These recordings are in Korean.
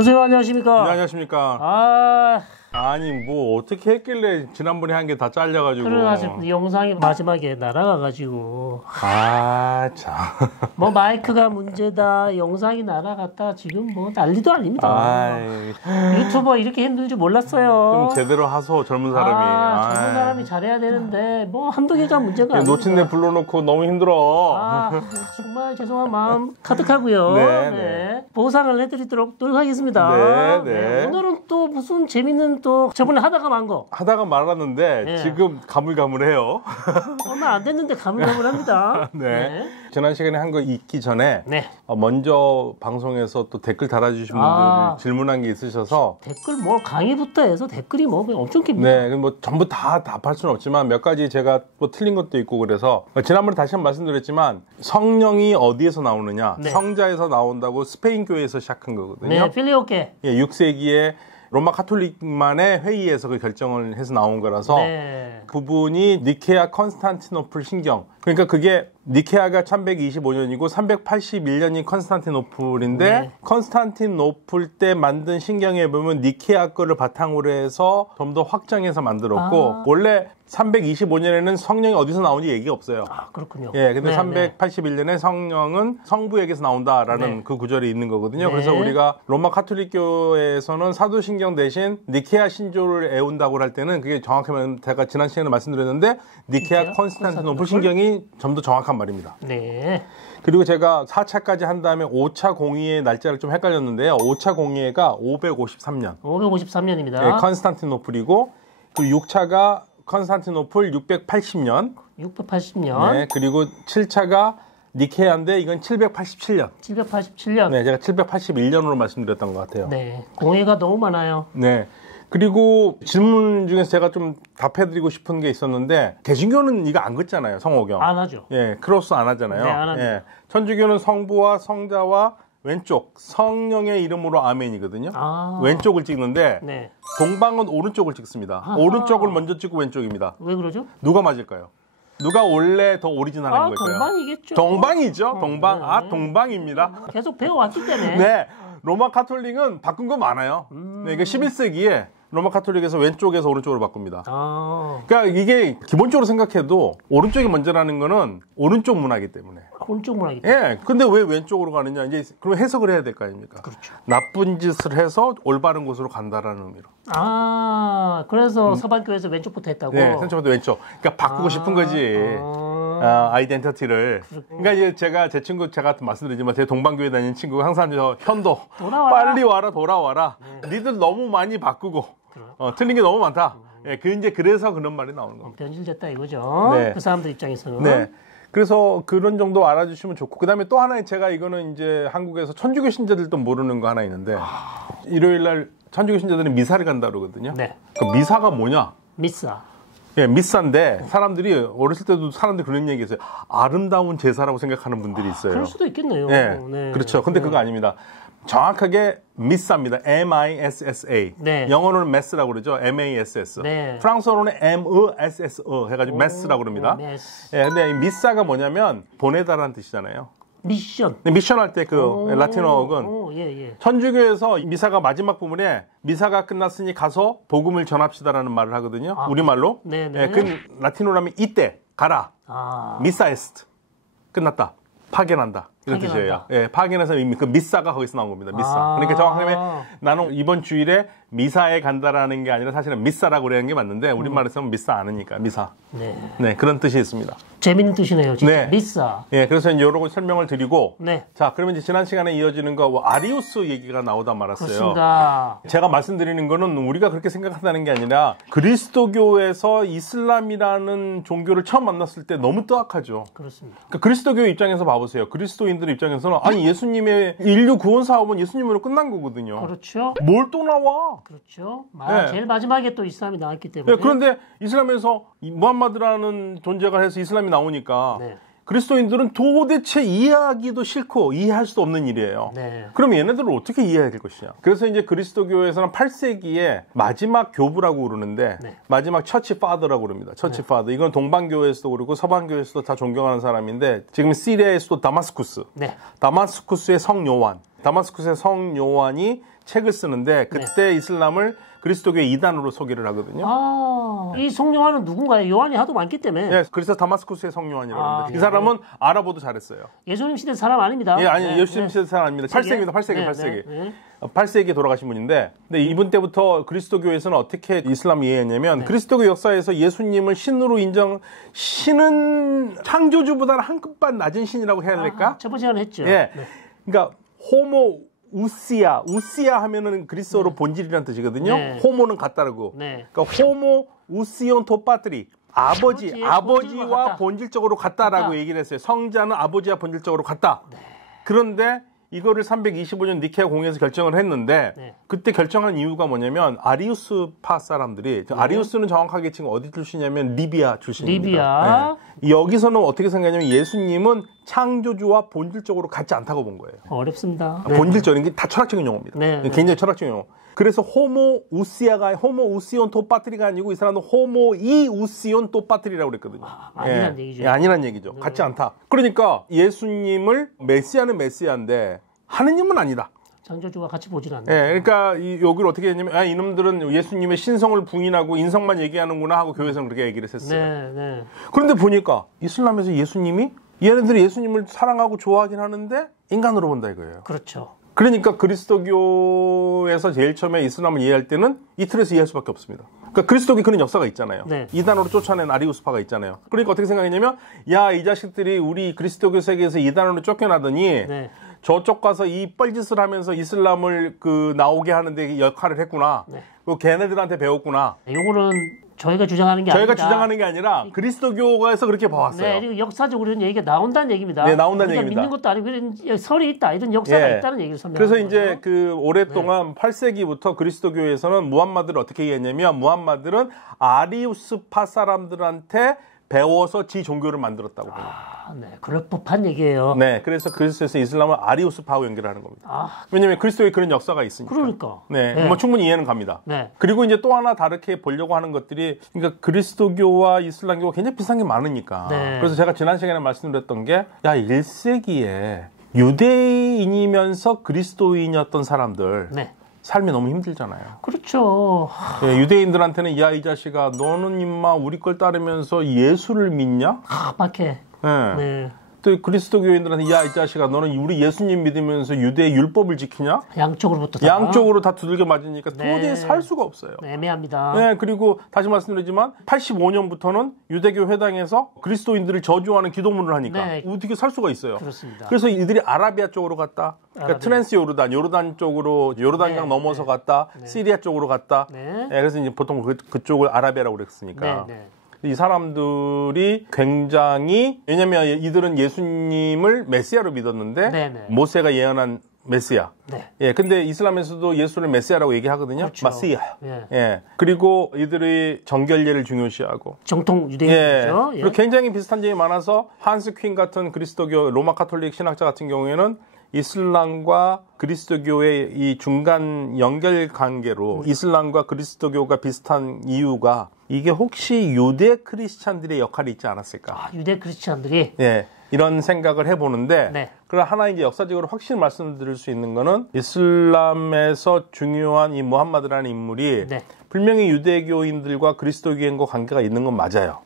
선생님 안녕하십니까? 네, 안녕하십니까? 아니 뭐 어떻게 했길래 지난번에 한 게 다 잘려가지고. 그래가지고 영상이 마지막에 날아가가지고. 참. 뭐 마이크가 문제다, 영상이 날아갔다, 지금 뭐 난리도 아닙니다. 유튜버 이렇게 힘들 줄 몰랐어요. 좀 제대로 하소, 젊은 사람이. 젊은 사람이 잘해야 되는데 뭐 한두 개가 문제가 아닙니다. 놓친 데 불러놓고 너무 힘들어. 정말 죄송한 마음 가득하고요. 네. 보상을 해드리도록 노력하겠습니다. 네. 오늘은 또 무슨 재밌는 또 저번에 하다가 말았는데 지금 가물가물해요. 얼마 안 됐는데 가물가물합니다. 네. 지난 시간에 한 거 있기 전에 먼저 방송에서 또 댓글 달아주신 분들 질문한 게 있으셔서 댓글 뭐 강의부터 해서 댓글이 뭐 엄청 깁니다. 네, 뭐 전부 다 답할 수는 없지만 몇 가지 제가 뭐 틀린 것도 있고 그래서 지난번에 다시 한번 말씀드렸지만 성령이 어디에서 나오느냐? 성자에서 나온다고 스페인 교회에서 시작한 거거든요. 네, 필리오께. 6세기에 로마 카톨릭만의 회의에서 그 결정을 해서 나온 거라서 그분이 니케아 컨스탄티노플 신경, 그러니까 그게 니케아가 1125년이고 381년이 컨스탄티노플인데 컨스탄티노플 때 만든 신경에 보면 니케아 거를 바탕으로 해서 좀 더 확장해서 만들었고 원래 325년에는 성령이 어디서 나오는지 얘기가 없어요. 그렇군요. 예, 근데 381년에 성령은 성부에게서 나온다라는 그 구절이 있는 거거든요. 그래서 우리가 로마 카톨릭교에서는 사도신경 대신 니케아 신조를 애운다고 할 때는 그게 정확하면 제가 지난 시간에 말씀드렸는데 니케아 컨스탄티노플 신경이 좀 더 정확한 말입니다. 네. 그리고 제가 4차까지 한 다음에 5차 공의의 날짜를 좀 헷갈렸는데요. 5차 공의회가 553년. 553년입니다. 네, 컨스탄티노플이고 그 6차가 컨스탄티노플 680년. 680년. 네, 그리고 7차가 니케아인데 이건 787년. 787년. 네, 제가 781년으로 말씀드렸던 것 같아요. 네, 공회가 너무 많아요. 네. 그리고 질문 중에서 제가 좀 답해드리고 싶은 게 있었는데 개신교는 이거 안 긋잖아요. 성호경. 안 하죠. 예, 크로스 안 하잖아요. 네, 안 합니다. 예, 천주교는 성부와 성자와 왼쪽 성령의 이름으로 아멘이거든요. 왼쪽을 찍는데 동방은 오른쪽을 찍습니다. 오른쪽을 먼저 찍고 왼쪽입니다. 왜 그러죠? 누가 맞을까요? 누가 원래 더 오리지널한 걸까요? 동방이겠죠. 동방이죠. 동방. 동방입니다. 계속 배워왔기 때문에. 네. 로마 카톨릭은 바꾼 거 많아요. 네, 이게 11세기에 로마 카톨릭에서 왼쪽에서 오른쪽으로 바꿉니다. 그러니까 이게 기본적으로 생각해도 오른쪽이 먼저라는 거는 오른쪽 문화이기 때문에. 오른쪽 문화이기 때문에. 예. 근데 왜 왼쪽으로 가느냐? 이제 그럼 해석을 해야 될 거 아닙니까? 그렇죠. 나쁜 짓을 해서 올바른 곳으로 간다라는 의미로. 그래서 서방교회에서 왼쪽부터 했다고? 네, 선쪽부터 왼쪽. 그러니까 바꾸고 싶은 거지. 아이덴티티를. 그러니까 이제 제 친구 제가 말씀드리지만 제 동방교회 다니는 친구가 항상 현도 빨리 와라 돌아와라. 니들 너무 많이 바꾸고 틀린 게 너무 많다. 예, 그래서 그런 말이 나오는 겁니다. 변질됐다 이거죠. 네. 그 사람들 입장에서는. 네. 그래서 그런 정도 알아주시면 좋고 그다음에 또 하나 제가 이거는 이제 한국에서 천주교 신자들도 모르는 거 하나 있는데 일요일 날 천주교 신자들은 미사를 간다 그러거든요. 네. 그 미사가 뭐냐? 미사. 예, 미사인데 사람들이 어렸을 때도 사람들이 그런 얘기 했어요. 아름다운 제사라고 생각하는 분들이 있어요. 그럴 수도 있겠네요. 네. 그렇죠. 근데 그거 아닙니다. 정확하게 미사입니다. M-I-S-S-A. 영어로는 메스라고 그러죠. M-A-S-S. 프랑스어로는 M-E-S-S-E 해가지고 메스라고 그럽니다. 예, 근데 이 미사가 뭐냐면 보내다라는 뜻이잖아요. 미션. 미션 할 때 그 라틴어는 천주교에서 미사가 마지막 부분에 미사가 끝났으니 가서 복음을 전합시다라는 말을 하거든요. 우리말로. 예, 그 라틴어라면 이때 가라. 미사 에스트. 끝났다. 파견한다. 이런 뜻이에요. 예, 파견해서 그 미사가 거기서 나온 겁니다. 미사. 그러니까 정확하게 나는 이번 주일에 미사에 간다라는 게 아니라 사실은 미사라고 그러는 게 맞는데 우리말에서는 미사 아니니까 미사. 네, 그런 뜻이 있습니다. 재밌는 뜻이네요. 진짜. 미사. 예, 그래서 이제 여러 가지 설명을 드리고 자, 그러면 이제 지난 시간에 이어지는 거 아리우스 얘기가 나오다 말았어요. 그렇습니다. 제가 말씀드리는 거는 우리가 그렇게 생각한다는 게 아니라 그리스도교에서 이슬람이라는 종교를 처음 만났을 때 너무 떠악하죠. 그렇습니다. 그러니까 그리스도교 입장에서 봐보세요. 그리스도인들 입장에서는 아니 예수님의 인류 구원 사업은 예수님으로 끝난 거거든요. 그렇죠. 뭘 또 나와? 그렇죠. 제일 마지막에 또 이슬람이 나왔기 때문에. 그런데 이슬람에서 무함마드라는 존재가 해서 이슬람이 나오니까 그리스도인들은 도대체 이해하기도 싫고 이해할 수도 없는 일이에요. 그럼 얘네들을 어떻게 이해해야 될 것이냐. 그래서 이제 그리스도교에서는 8세기에 마지막 교부라고 그러는데 마지막 처치 파더라고 그럽니다. 처치 파더. 이건 동방교회에서도 그렇고 서방교회에서도 다 존경하는 사람인데 지금 시리아의 수도 다마스쿠스. 다마스쿠스의 성 요한. 다마스쿠스의 성 요한이 책을 쓰는데 그때 이슬람을 그리스도교의 이단으로 소개를 하거든요. 이 성요한은 누군가요? 요한이 하도 많기 때문에. 네, 그래서 다마스쿠스의 성요한이라고 합니다. 이 사람은 아랍어도 잘했어요. 예수님 시대 사람 아닙니다. 예, 아니 예수님 시대 사람 아닙니다. 8세기입니다. 8세기. 8세기에 돌아가신 분인데, 근데 이분 때부터 그리스도교에서는 어떻게 이슬람을 이해했냐면 그리스도교 역사에서 예수님을 신으로 신은 창조주보다는 한 급반 낮은 신이라고 해야 될까? 저번 시간에 했죠. 예, 그러니까 호모 우시아 하면은 그리스어로 본질이라는 뜻이거든요. 호모는 같다라고. 그러니까 호모 우시온 토파트리. 아버지와 본질적으로 같다라고 얘기를 했어요. 성자는 아버지와 본질적으로 같다. 그런데 이거를 325년 니케아 공회에서 결정을 했는데 그때 결정한 이유가 뭐냐면 아리우스파 사람들이 아리우스는 정확하게 지금 어디 출신이냐면 리비아 출신입니다. 리비아. 여기서는 어떻게 생각하냐면 예수님은 창조주와 본질적으로 같지 않다고 본 거예요. 어렵습니다. 본질적인 게 다 철학적인 용어입니다. 굉장히 철학적인 용어. 그래서 호모 우시온 토파트리가 아니고 이 사람은 호모 우시온 토파트리라고 그랬거든요. 아니란 얘기죠. 아니란 얘기죠. 같지 않다. 그러니까 예수님을 메시아는 메시아인데 하느님은 아니다. 창조주와 같이 보질 않는다. 그러니까 여기를 어떻게 했냐면 이놈들은 예수님의 신성을 부인하고 인성만 얘기하는구나 하고 교회에서는 그렇게 얘기를 했어요. 그런데 보니까 이슬람에서 얘네들이 예수님을 사랑하고 좋아하긴 하는데 인간으로 본다 이거예요. 그렇죠. 그러니까 그리스도교에서 제일 처음에 이슬람을 이해할 때는 이 틀에서 이해할 수밖에 없습니다. 그러니까 그리스도교 그런 역사가 있잖아요. 이단으로 쫓아낸 아리우스파가 있잖아요. 그러니까 어떻게 생각했냐면 이 자식들이 우리 그리스도교 세계에서 이단으로 쫓겨나더니 저쪽 가서 이 뻘짓을 하면서 이슬람을 나오게 하는데 역할을 했구나. 걔네들한테 배웠구나. 요거는 저희가 주장하는 게 아니라 주장하는 게 아니라 그리스도교에서 그렇게 봐왔어요. 그리고 역사적으로 이런 얘기가 나온다는 얘기입니다. 나온다는 얘기입니다. 믿는 것도 아니고 이런 설이 있다, 이런 역사가 있다는 얘기를 설명하는 그래서 이제 오랫동안 8세기부터 그리스도교에서는 무함마드를 어떻게 이해했냐면 무함마드는 아리우스파 사람들한테 배워서 지 종교를 만들었다고 봅니다. 그럴 법한 얘기예요. 그래서 그리스도에서 이슬람을 아리우스파하고 연결하는 겁니다. 왜냐하면 그리스도에 그런 역사가 있으니까. 그러니까. 뭐 충분히 이해는 갑니다. 그리고 이제 또 하나 다르게 보려고 하는 것들이, 그러니까 그리스도교와 이슬람교가 굉장히 비슷한 게 많으니까. 그래서 제가 지난 시간에 말씀드렸던 게, 1세기에 유대인이면서 그리스도인이었던 사람들. 삶이 너무 힘들잖아요. 그렇죠. 유대인들한테는 이 자식아 너는 임마 우리 걸 따르면서 예수를 믿냐? 막해. 또 그리스도교인들한테 이 자식아 너는 우리 예수님 믿으면서 유대의 율법을 지키냐? 양쪽으로 다 두들겨 맞으니까 도저히 살 수가 없어요. 애매합니다. 그리고 다시 말씀드리지만 85년부터는 유대교 회당에서 그리스도인들을 저주하는 기도문을 하니까 어떻게 살 수가 있어요. 그렇습니다. 그래서 이들이 아라비아 쪽으로 갔다. 그러니까 트랜스 요르단 쪽으로 요르단강 넘어서 갔다. 시리아 쪽으로 갔다. 그래서 이제 보통 그쪽을 아라비아라고 그랬으니까. 이 사람들이 굉장히, 왜냐면 이들은 예수님을 메시아로 믿었는데 모세가 예언한 메시아. 근데 이슬람에서도 예수를 메시아라고 얘기하거든요. 그렇죠. 마시아. 그리고 이들이 정결례를 중요시하고. 정통 유대인이죠. 그리고 굉장히 비슷한 점이 많아서 한스 퀸 같은 그리스도교 로마 카톨릭 신학자 같은 경우에는 이슬람과 그리스도교의 이 중간 연결 관계로 이슬람과 그리스도교가 비슷한 이유가 이게 혹시 유대 크리스찬들의 역할이 있지 않았을까? 유대 크리스찬들이? 이런 생각을 해보는데, 그러나 하나 이제 역사적으로 확실히 말씀드릴 수 있는 거는 이슬람에서 중요한 이 무함마드라는 인물이 분명히 유대교인들과 그리스도교인과 관계가 있는 건 맞아요.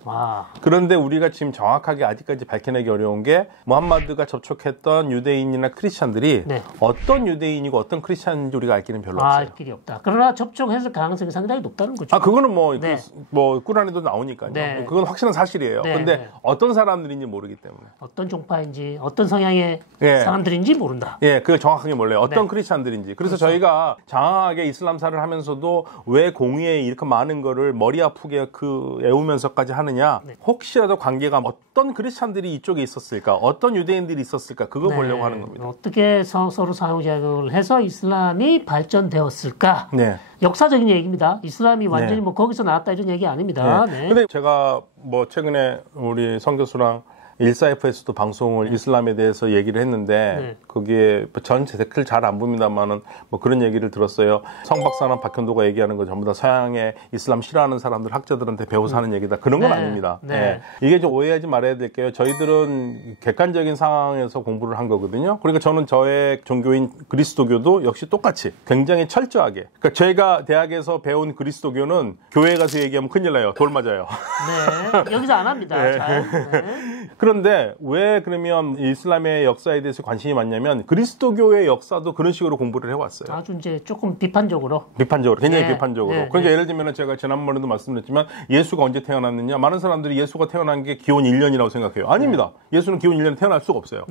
그런데 우리가 지금 정확하게 아직까지 밝혀내기 어려운 게 무함마드가 접촉했던 유대인이나 크리스찬들이 어떤 유대인이고 어떤 크리스찬인지 우리가 알 길은 별로 없어요. 알 길이 없다. 그러나 접촉했을 가능성이 상당히 높다는 거죠. 그거는 뭐 꾸란에도 나오니까요. 그건 확실한 사실이에요. 그런데 어떤 사람들인지 모르기 때문에. 어떤 종파인지 어떤 성향의 사람들인지 모른다. 그걸 정확하게 몰라요. 어떤 크리스찬들인지. 그래서 저희가 장황하게 이슬람사를 하면서도 왜 공의에 이렇게 많은 거를 머리 아프게 애우면서까지 하느냐. 혹시라도 관계가 어떤 크리스찬들이 이쪽에 있었을까, 어떤 유대인들이 있었을까, 그거 보려고 하는 겁니다. 어떻게 서로 상호작용을 해서 이슬람이 발전되었을까. 역사적인 얘기입니다. 이슬람이 완전히 거기서 나왔다 이런 얘기 아닙니다. 근데 제가 최근에 우리 성 교수랑 14FS도 방송을 이슬람에 대해서 얘기를 했는데 거기에 전체 댓글 잘 안 봅니다만은 뭐 그런 얘기를 들었어요. 성박사나 박현도가 얘기하는 거 전부 다 서양의 이슬람 싫어하는 사람들 학자들한테 배워서 하는 얘기다. 그런 건 아닙니다. 이게 좀 오해하지 말아야 될게요. 저희들은 객관적인 상황에서 공부를 한 거거든요. 그러니까 저는 저의 종교인 그리스도교도 역시 똑같이 굉장히 철저하게. 그러니까 저희가 대학에서 배운 그리스도교는 교회 가서 얘기하면 큰일 나요. 돌 맞아요. 네, 여기서 안 합니다. 잘. 그런데 왜 그러면 이슬람의 역사에 대해서 관심이 많냐면 그리스도교의 역사도 그런 식으로 공부를 해왔어요. 아주 이제 조금 비판적으로. 굉장히 비판적으로. 그러니까 예를 들면 제가 지난번에도 말씀드렸지만 예수가 언제 태어났느냐. 많은 사람들이 예수가 태어난 게 기원 1년이라고 생각해요. 아닙니다. 예수는 기원 1년에 태어날 수가 없어요.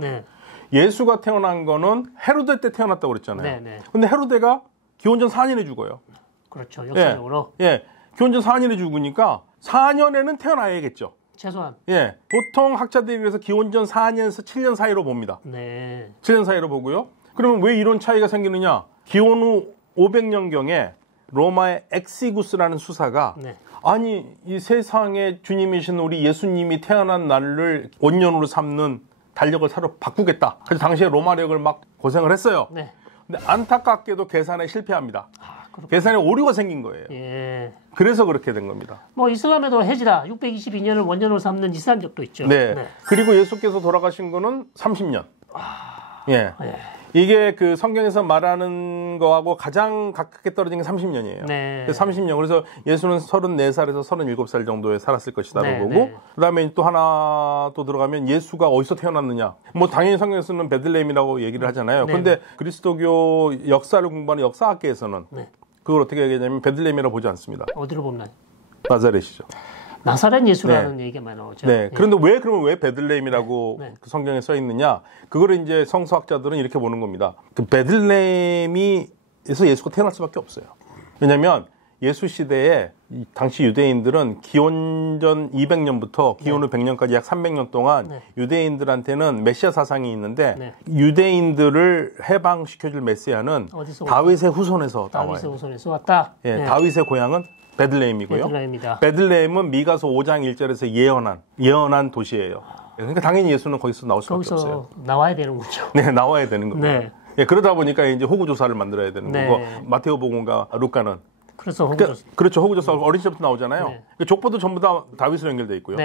예수가 태어난 거는 헤로데 때 태어났다고 그랬잖아요. 근데 헤로데가 기원전 4년에 죽어요. 그렇죠. 역사적으로. 기원전 4년에 죽으니까 4년에는 태어나야겠죠. 최소한. 보통 학자들이 그래서 기원전 4년에서 7년 사이로 봅니다. 7년 사이로 보고요. 그러면 왜 이런 차이가 생기느냐? 기원 후 500년경에 로마의 엑시구스라는 수사가 아니 이 세상에 주님이신 우리 예수님이 태어난 날을 원년으로 삼는 달력을 새로 바꾸겠다. 그래서 당시에 로마력을 막 고생을 했어요. 근데 안타깝게도 계산에 실패합니다. 계산에 오류가 생긴 거예요. 그래서 그렇게 된 겁니다. 뭐 이슬람에도 헤지라 622년을 원년으로 삼는 이슬람적도 있죠. 그리고 예수께서 돌아가신 거는 30년. 이게 그 성경에서 말하는 거하고 가장 가깝게 떨어진 게 30년이에요. 30년. 그래서 예수는 34살에서 37살 정도에 살았을 것이다라고 보고, 그 다음에 또 하나 또 들어가면 예수가 어디서 태어났느냐. 뭐 당연히 성경에서는 베들레헴이라고 얘기를 하잖아요. 근데 그리스도교 역사를 공부하는 역사학계에서는 그걸 어떻게 얘기하냐면 베들레헴이라고 보지 않습니다. 어디로 보나요? 나자렛이죠. 나사렛 예수라는 얘기가 많이 나오죠. 그런데 그러면 왜 베들레헴이라고 그 성경에 써 있느냐? 그거를 이제 성서학자들은 이렇게 보는 겁니다. 그 베들레헴에서 예수가 태어날 수밖에 없어요. 왜냐면 예수 시대에 당시 유대인들은 기원전 200년부터 기원 후 100년까지 약 300년 동안 유대인들한테는 메시아 사상이 있는데 유대인들을 해방시켜줄 메시아는 다윗의 후손에서 나와요. 다윗의 후손에서 왔다. 다윗의 고향은 베들레헴이고요. 베들레헴은 미가서 5장 1절에서 예언한 도시예요. 그러니까 당연히 예수는 거기서 나올 수밖에 없어요. 나와야 되는 거죠. 나와야 되는 겁니다. 그러다 보니까 이제 호구조사를 만들어야 되는 거고 마테오복음과 루카는 그렇죠. 호구조사 어린 시절부터 나오잖아요. 족보도 전부 다 다윗으로 연결돼 있고요.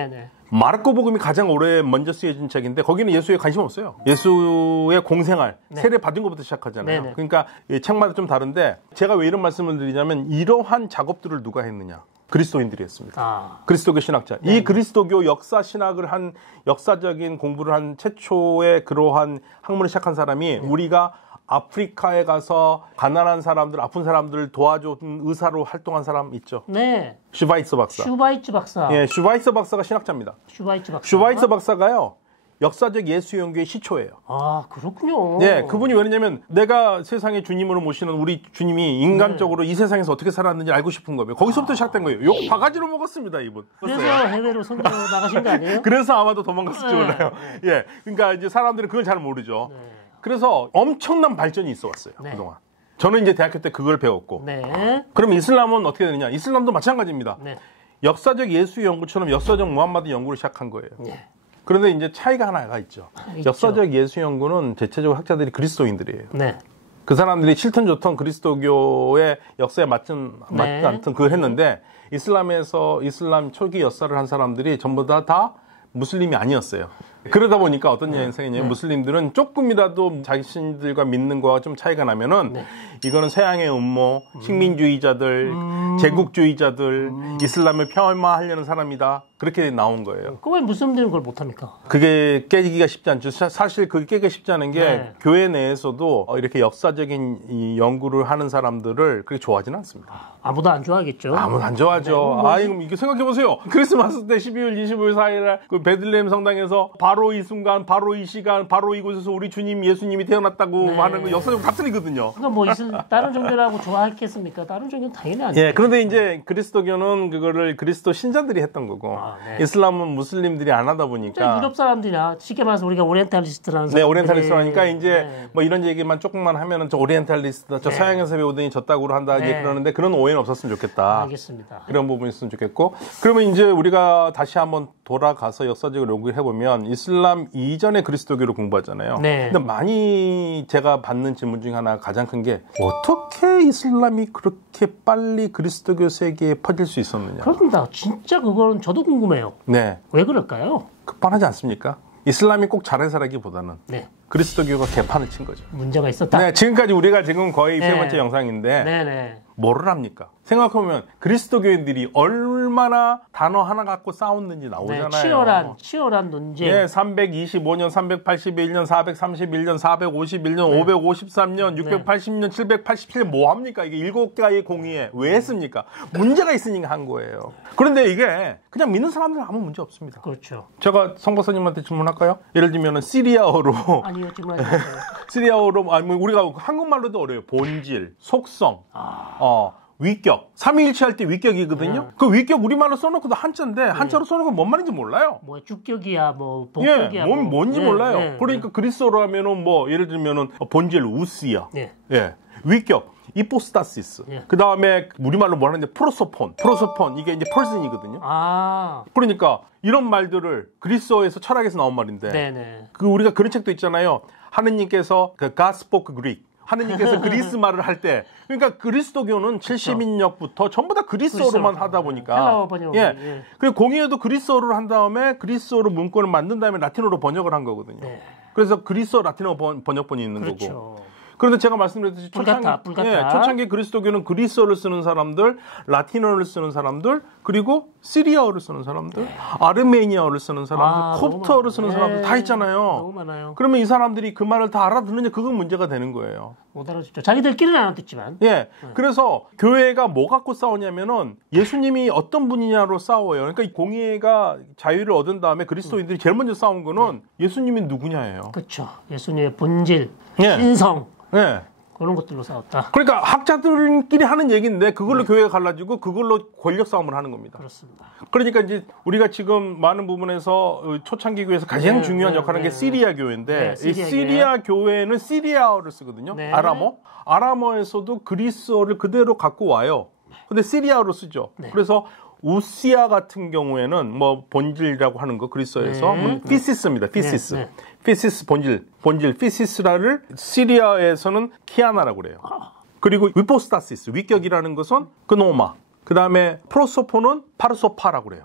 마르코복음이 가장 먼저 쓰여진 책인데 거기는 예수에 관심 없어요. 예수의 공생활, 세례 받은 것부터 시작하잖아요. 그러니까 이 책마다 좀 다른데 제가 왜 이런 말씀을 드리냐면 이러한 작업들을 누가 했느냐? 그리스도인들이 했습니다. 그리스도교 신학자. 이 그리스도교 역사 신학을 한 역사적인 공부를 한 최초의 그러한 학문을 시작한 사람이 우리가 아프리카에 가서 가난한 사람들, 아픈 사람들을 도와준 의사로 활동한 사람 있죠. 슈바이츠 박사. 슈바이츠 박사가 신학자입니다. 슈바이츠 박사가요. 역사적 예수 연구의 시초예요. 아, 그렇군요. 그분이 왜냐면 내가 세상에 주님으로 모시는 우리 주님이 인간적으로 이 세상에서 어떻게 살았는지 알고 싶은 거예요. 거기서부터 시작된 거예요. 욕 바가지로 먹었습니다, 이분. 그래서 해외로 선교 나가신 거 아니에요? 그래서 아마도 도망갔을지 몰라요. 그러니까 이제 사람들은 그걸 잘 모르죠. 그래서 엄청난 발전이 있어 왔어요. 그동안. 저는 이제 대학교 때 그걸 배웠고. 그럼 이슬람은 어떻게 되느냐? 이슬람도 마찬가지입니다. 역사적 예수 연구처럼 역사적 무함마드 연구를 시작한 거예요. 그런데 이제 차이가 하나가 있죠. 역사적 예수 연구는 대체적으로 학자들이 그리스도인들이에요. 그 사람들이 싫든 좋든 그리스도교의 역사에 맞지 않든 그걸 했는데 이슬람에서 이슬람 초기 역사를 한 사람들이 전부 다 무슬림이 아니었어요. 그러다 보니까 어떤 일이 생기냐면 무슬림들은 조금이라도 자신들과 믿는 거와 좀 차이가 나면은 이거는 서양의 음모, 식민주의자들, 제국주의자들, 이슬람을 폄하하려는 사람이다. 그렇게 나온 거예요. 왜 무슬림들은 그걸 못합니까? 그게 깨기가 쉽지 않죠. 사실 그게 깨기가 쉽지 않은 게 교회 내에서도 이렇게 역사적인 이 연구를 하는 사람들을 그렇게 좋아하지는 않습니다. 아무도 안 좋아하겠죠. 아무도 안 좋아하죠. 이게 생각해보세요. 크리스마스 때 12월 25일 4일 그 베들레헴 성당에서 바로 이 순간, 바로 이 시간, 바로 이곳에서 우리 주님 예수님이 태어났다고 하는 거 역사적 다 틀리거든요. 그러니까 뭐 다른 종교라고 좋아했겠습니까? 다른 종교는 당연히 아니죠. 그런데 이제 그리스도교는 그거를 그리스도 신자들이 했던 거고 이슬람은 무슬림들이 안 하다 보니까 유럽 사람들이나 쉽게 말해서 우리가 오리엔탈리스트라는 오리엔탈리스트라니까 이제 뭐 이런 얘기만 조금만 하면은 저 오리엔탈리스트다, 저 서양에서 배우더니 저따구로 한다 이제 그러는데 그런 오해는 없었으면 좋겠다. 알겠습니다. 그런 부분이 있으면 좋겠고 그러면 이제 우리가 다시 한번 돌아가서 역사적으로 연구를 해보면 이슬람 이전의 그리스도교를 공부하잖아요. 네. 근데 많이 제가 받는 질문 중에 하나 가장 큰 게 어떻게 이슬람이 그렇게 빨리 그리스도교 세계에 퍼질 수 있었느냐. 그렇습니다. 진짜 그거는 저도 궁금해요. 네. 왜 그럴까요? 뻔하지 않습니까? 이슬람이 꼭 잘해서라기보다는 네. 그리스도교가 개판을 친 거죠. 문제가 있었다. 네, 지금까지 우리가 지금 거의 세 번째 영상인데 네네. 뭐를 합니까? 생각해보면 그리스도교인들이 얼마나 단어 하나 갖고 싸웠는지 나오잖아요. 네, 치열한 논쟁. 네, 325년, 381년, 431년, 451년, 553년, 680년, 787년 뭐 합니까? 이게 7개의 공의에 왜 했습니까? 문제가 있으니까 한 거예요. 그런데 이게 그냥 믿는 사람들은 아무 문제 없습니다. 그렇죠. 제가 성 박사님한테 질문할까요? 예를 들면 시리아어로 아니요, 질문하지 마세요. 시리아어로 아니 우리가 한국말로도 어려워요. 본질, 속성, 위격. 삼위일체 할 때 위격이거든요. 그 위격 우리말로 써놓고도 한자인데 한자로 써놓고 뭔 말인지 몰라요. 뭐 주격이야, 뭐 복격이야. 뭔지 몰라요. 그러니까 그리스어로 하면은 뭐 예를 들면은 본질 우스야. 예. 위격 이포스타시스. 그 다음에 우리말로 뭐 하는데 프로소폰 이게 이제 person이거든요. 그러니까 이런 말들을 그리스어에서 철학에서 나온 말인데. 네네. 그 우리가 그런 책도 있잖아요. 하느님께서 그 God spoke Greek. 하느님께서 그리스 말을 할 때, 그러니까 그리스도교는 70인역부터 전부 다 그리스어로만 하다 보니까. 예. 그리고 공의회도 그리스어로 한 다음에 그리스어로 문구를 만든 다음에 라틴어로 번역을 한 거거든요. 네. 그래서 그리스어 라틴어 번역본이 있는 거고. 그런데 제가 말씀드렸듯이 초창기 그리스도교는 그리스어를 쓰는 사람들, 라틴어를 쓰는 사람들, 그리고 시리아어를 쓰는 사람들, 아르메니아어를 쓰는 사람들, 콥트어를 쓰는 사람들 다 있잖아요. 너무 많아요. 그러면 이 사람들이 그 말을 다 알아듣느냐 그건 문제가 되는 거예요. 못 알아듣죠. 자기들끼리는 알아듣지만. 예. 그래서 교회가 뭐 갖고 싸우냐면은 예수님이 어떤 분이냐로 싸워요. 그러니까 이 공의회가 자유를 얻은 다음에 그리스도인들이 제일 먼저 싸운 거는 예수님이 누구냐예요. 그렇죠. 예수님의 본질, 신성. 네. 그런 것들로 싸웠다. 그러니까 학자들끼리 하는 얘기인데 그걸로 교회가 갈라지고 그걸로 권력 싸움을 하는 겁니다. 그렇습니다. 그러니까 이제 우리가 지금 많은 부분에서 초창기 교회에서 가장 중요한 역할을 하는 게 시리아 교회인데 이 시리아 교회는 시리아어를 쓰거든요. 아람어에서도 그리스어를 그대로 갖고 와요. 근데 시리아어로 쓰죠. 그래서 우시아 같은 경우에는 뭐 본질이라고 하는 거 그리스어에서 피시스입니다. 피시스. 피시스 본질, 피시스라를 시리아에서는 키아나라고 그래요. 그리고 위포스타시스, 위격이라는 것은 그노마. 그다음에 프로소포는 파르소파라고 그래요.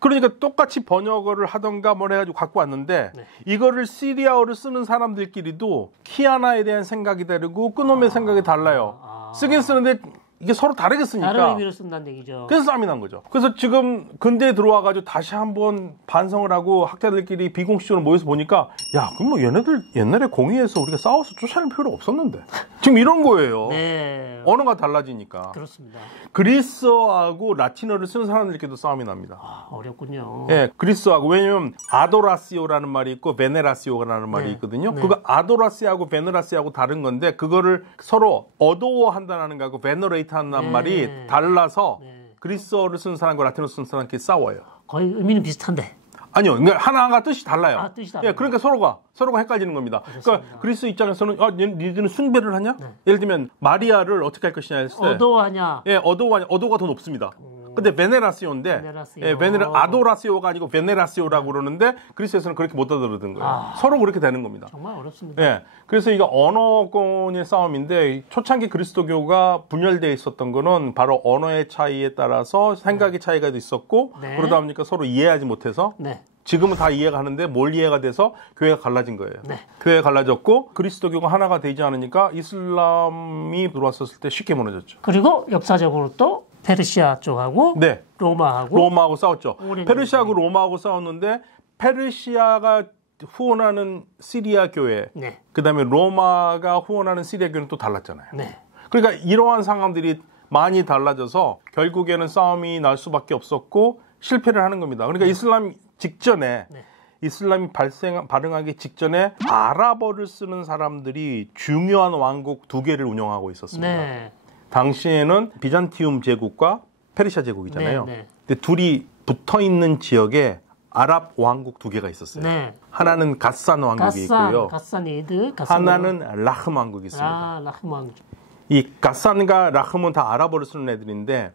그러니까 똑같이 번역어를 하던가 뭘 해가지고 갖고 왔는데 이거를 시리아어를 쓰는 사람들끼리도 키아나에 대한 생각이 다르고 그놈의 생각이 달라요. 쓰긴 쓰는데 이게 서로 다르게 쓰니까. 다른 의미로 쓴다는 얘기죠. 그래서 싸움이 난 거죠. 그래서 지금 근대에 들어와가지고 다시 한번 반성을 하고 학자들끼리 비공식적으로 모여서 보니까 야, 그럼 뭐 얘네들 옛날에 공의에서 우리가 싸워서 쫓아낼 필요가 없었는데. 지금 이런 거예요. 네. 언어가 달라지니까. 그렇습니다. 그리스어하고 라틴어를 쓰는 사람들끼리도 싸움이 납니다. 어렵군요. 예, 그리스어하고. 왜냐면 아도라시오라는 말이 있고 베네라시오라는 말이 있거든요. 그거 아도라시오하고 베네라시오하고 다른 건데 그거를 서로 어도어한다는 거하고 베너레이트 한다는 말이 달라서 그리스어를 쓰는 사람과 라틴어를 쓰는 사람끼리 싸워요. 거의 의미는 비슷한데. 아니요. 그러니까 하나가 뜻이 달라요. 뜻이 달라요. 예, 그러니까 서로가 헷갈리는 겁니다. 그렇습니다. 그러니까 그리스 입장에서는 니들은 숭배를 하냐? 예를 들면 마리아를 어떻게 할 것이냐 했을 때 어도하냐? 예, 어도가 더 높습니다. 근데 베네라시오인데 아도라시오가 아니고 베네라시오라고 그러는데 그리스에서는 그렇게 못 알아듣는 거예요. 서로 그렇게 되는 겁니다. 정말 어렵습니다. 예. 그래서 이거 언어권의 싸움인데 초창기 그리스도교가 분열되어 있었던 거는 바로 언어의 차이에 따라서 생각의 차이가 있었고 그러다 보니까 서로 이해하지 못해서 지금은 다 이해가 하는데 뭘 이해가 돼서 교회가 갈라진 거예요. 교회가 갈라졌고 그리스도교가 하나가 되지 않으니까 이슬람이 들어왔었을 때 쉽게 무너졌죠. 그리고 역사적으로 또 페르시아 쪽하고 로마하고 싸웠죠. 페르시아하고 로마하고 싸웠는데 페르시아가 후원하는 시리아 교회, 그다음에 로마가 후원하는 시리아 교회는 또 달랐잖아요. 그러니까 이러한 상황들이 많이 달라져서 결국에는 싸움이 날 수밖에 없었고 실패를 하는 겁니다. 그러니까 이슬람이 이슬람이 발흥하기 직전에 아랍어를 쓰는 사람들이 중요한 왕국 2개를 운영하고 있었습니다. 당시에는 비잔티움 제국과 페르시아 제국이잖아요. 근데 둘이 붙어 있는 지역에 아랍 왕국 2개가 있었어요. 하나는 가산 왕국이 있고요. 하나는 라흠 왕국이 있습니다. 라흠 왕국. 이 가산과 라흠은 다 아랍어를 쓰는 애들인데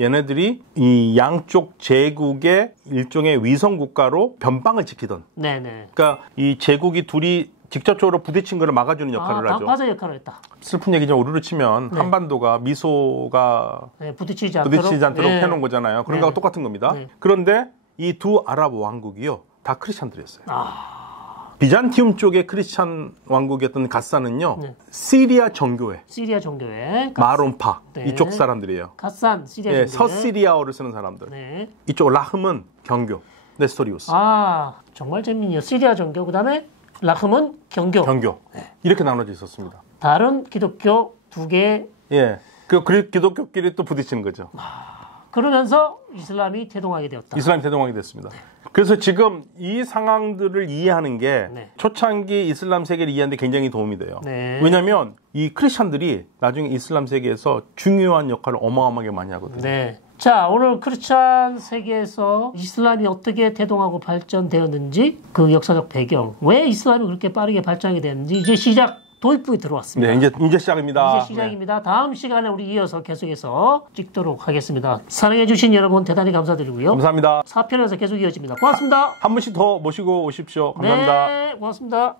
얘네들이 이 양쪽 제국의 일종의 위성 국가로 변방을 지키던. 네네. 그러니까 이 제국이 둘이 직접적으로 부딪힌 거를 막아주는 역할을 하죠. 방파제 역할을 했다. 슬픈 얘기죠. 오르르 치면 네. 한반도가 미소가 네, 부딪히지 않도록 네. 해놓은 거잖아요. 그런 거와 똑같은 겁니다. 네. 그런데 이 두 아랍 왕국이요. 다 크리스찬들이었어요. 비잔티움 쪽의 크리스찬 왕국이었던 가산은요. 네. 시리아 정교회. 마론파. 네. 이쪽 사람들이에요. 가산, 시리아 정교회. 서시리아어를 쓰는 사람들. 네. 이쪽 라흠은 경교. 네스토리우스. 정말 재밌네요. 시리아 정교. 그다음에 라흠은 경교. 네. 이렇게 나눠져 있었습니다. 다른 기독교 두 개. 예. 그 기독교끼리 또 부딪히는 거죠. 그러면서 이슬람이 태동하게 되었다. 이슬람이 태동하게 됐습니다. 네. 그래서 지금 이 상황들을 이해하는 게 네. 초창기 이슬람 세계를 이해하는 데 굉장히 도움이 돼요. 네. 왜냐하면 이 크리스찬들이 나중에 이슬람 세계에서 중요한 역할을 어마어마하게 많이 하거든요. 네. 자, 오늘 크리스찬 세계에서 이슬람이 어떻게 태동하고 발전되었는지 그 역사적 배경, 왜 이슬람이 그렇게 빠르게 발전하게 됐는지 이제 도입부에 들어왔습니다. 네, 이제 시작입니다. 이제 시작입니다. 네. 다음 시간에 우리 이어서 계속해서 찍도록 하겠습니다. 사랑해주신 여러분 대단히 감사드리고요. 감사합니다. 4편에서 계속 이어집니다. 고맙습니다. 한 분씩 더 모시고 오십시오. 감사합니다. 네, 고맙습니다.